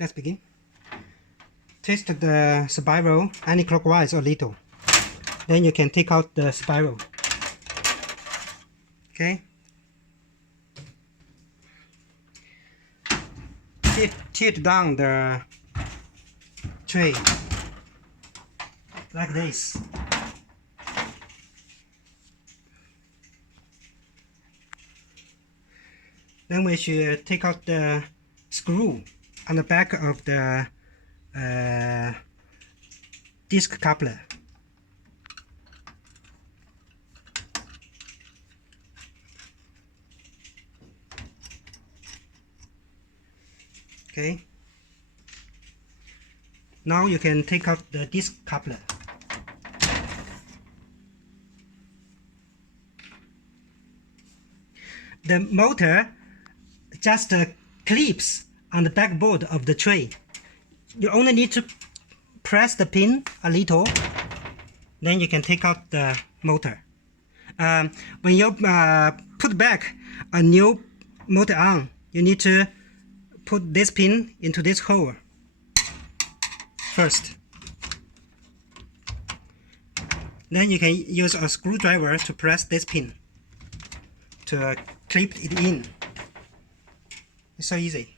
let's begin. Twist the spiral anti-clockwise a little. Then you can take out the spiral. Okay. Tilt down the tray like this. Then we should take out the screw on the back of the disc coupler. Okay. Now you can take out the disc coupler. The motor just clips on the backboard of the tray. You only need to press the pin a little, then you can take out the motor. When you put back a new motor on, you need to put this pin into this hole first. Then you can use a screwdriver to press this pin to clip it in. It's so easy.